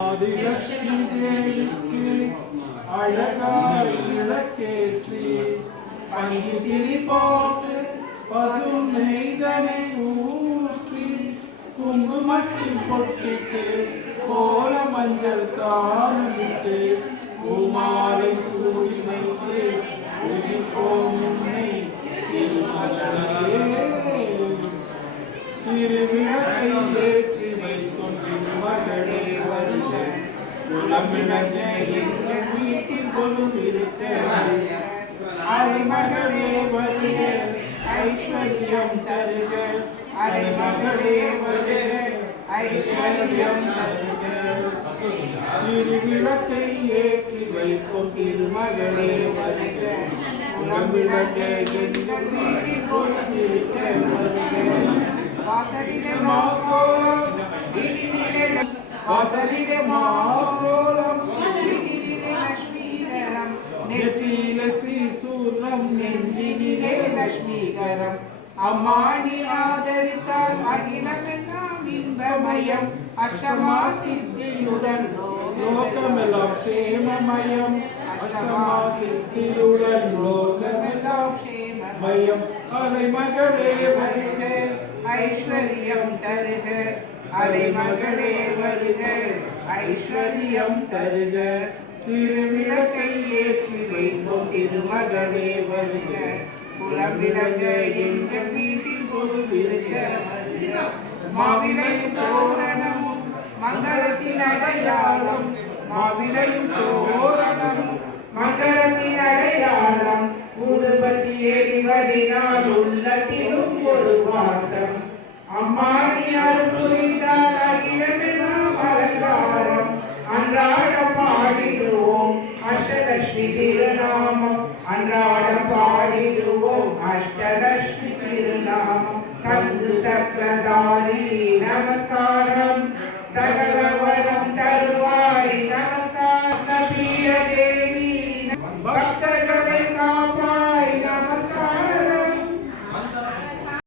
ஆதிலட்சுமி தேவிக்கு அழகாய் விளக்கேற்றி அஞ்சு திரி போட்டு பசு நெய்தனை ஊற்றி குங்குமத்தில் பொட்டிட்டு கோல மஞ்சள் தானிட்டு குமாரை சூடி வைத்து பூஜிப்போம் உலமிழக எங்கள் வீட்டில் கொழுந்திருக்க அலைமகளே வருக ஐஸ்வர்யம் தருக அலைமகளே வருக ஐஸ்வர்யம் தருக திருவிளக்கை ஏற்றி வைக்கும் திருமகளே வருக உலமிழக எங்கள் வீட்டில் கொழுந்திருக்க வருக வாசலிலே மாக்கோலம் வீட்டினிலே வாசலிலே மாக்கோலம் നെറ്റിയിലെ ശ്രീസൂലം നെഞ്ചിനിലെ ലക്ഷ്മീകരം അമ്മാണി ആദരിത്താൽ അഖിലമെല്ലാം ഇന്ദ്രമയം അഷ്ടമാസിദ്ധിയുടൻ ലോകമെല്ലാം ക്ഷേമമയം അഷ്ടമാസിദ്ധിയുടൻ ലോകമെല്ലാം ക്ഷേമമയം അലൈമകളെ വരുക ഐശ്വര്യം തരുക അലൈമകളെ വരുക ഐശ്വര്യം തരുക திருவிளக்கை ஏற்றி வைப்போம் திருமகளே வருக குலவிளங்க எங்கள் வீட்டில் பொழுதிருக்க வருக மாவிளையும் தோரணமும் மங்களத்தின் அடையாளம். மாவிளையும் தோரணமும் மங்களத்தின் அடையாளம். ஊதுபத்தி எரிவதினால் உள்ளத்திலும் ஒரு வாசம். அம்மாடி அருள் புரிந்தால் अष्टलक्ष्मीर्णाम सङ्गसक्रदारी नमः